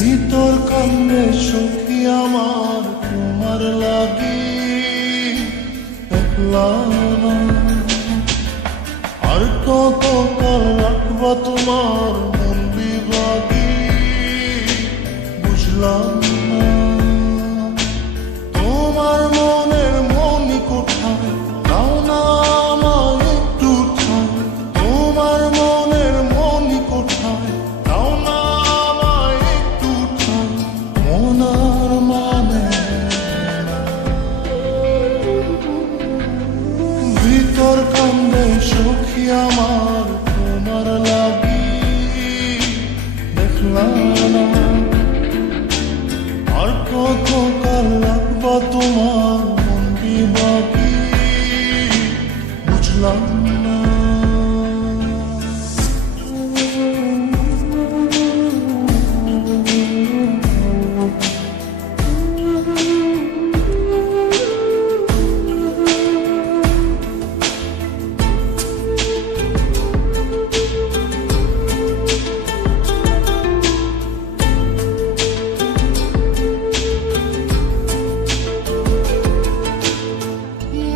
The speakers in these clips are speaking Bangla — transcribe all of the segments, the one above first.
ভিতর কান্দে সখী আমার তোমার লাগি একলা না। আর কত কাল রাখবা তোমার মন বিভাগী বুঝলাম না। তোমার মনের মনি কোথায় দাও না আমায় একটু ঠাই। তোমার মনের মনি কোথায় দাও না আমায় একটু ঠাই। মনার মানে ভিতর কান্দে সখী আমার তোমার লাগি দেখলাম না। আর কত কাল রাখবা তোমার মন বিভাগী বুঝলাম না।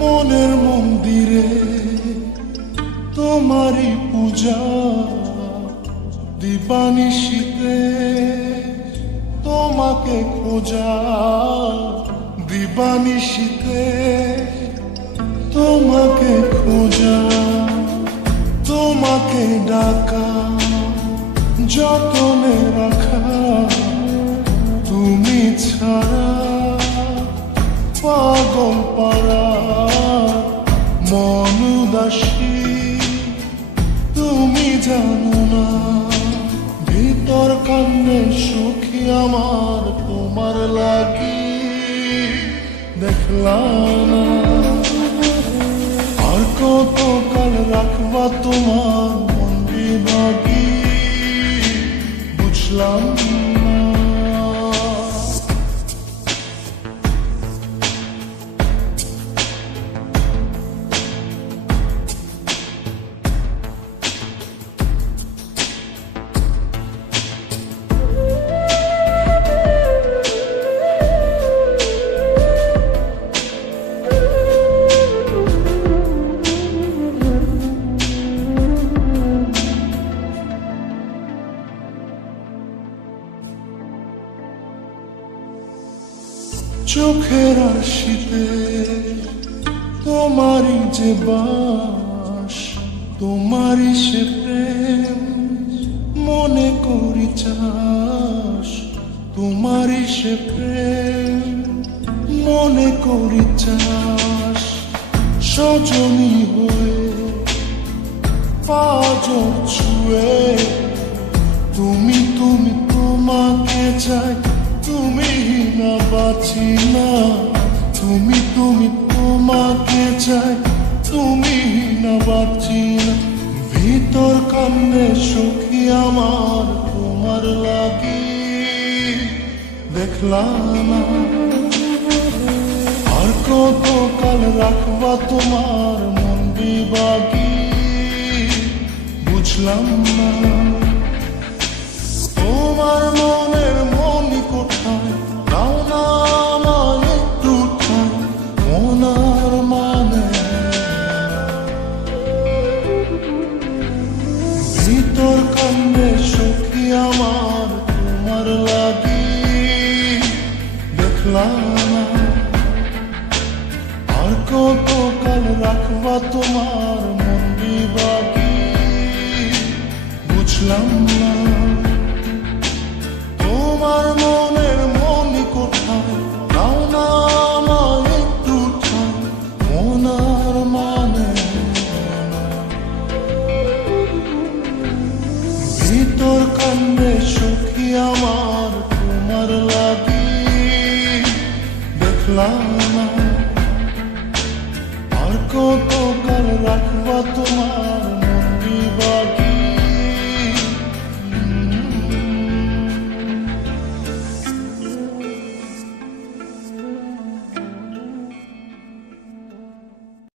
মনের মন্দিরে তোমারই পূজা দিবানিশীতে তোমাকে খোঁজা। দিবানিশীতে তোমাকে খোঁজা তোমাকে ডাকা যতনে রাখা। তুমি ছাড়া পাগল পাড়া মন উদাসী তুমি জানো না। ভিতর কান্দে সখী আমার তোমার লাগি দেখলাম না। আর কত কাল রাখবা তোমার মন বিভাগী বুঝলাম না। চোখের আশিতে তোমারই যে বাস তোমারই সে প্রেম মনে করি চাস। তোমারই সে প্রেম মনে করি চাস। সজনী হয়ে পাঁজর ছুঁয়ে তুমি তুমি তোমাকে চাই। তুমি না বাঁচি না তুমি তুমি তোমাকে চাই। তুমি না বাঁচি না। ভিতর কান্দে সখী আমার তোমার লাগি দেখলাম না। আর কত কাল রাখবা তোমার মন বিভাগী বুঝলাম না। তোমার মনের মনি কোথায় দাও না আমায় একটু ঠাই। মনার মানে ভিতর কান্দে সখী আমার তোমার লাগি দেখলাম না। আর কত কাল রাখবা তোমার মন বিভাগী বুঝলাম না। তোমার মনের মনি কোথায় দাও না আমায় একটু ঠাই। মনার মানে ভিতর কান্দে সখী আমার তোমার লাগি দেখলাম না। আর কত কাল রাখবা তোমার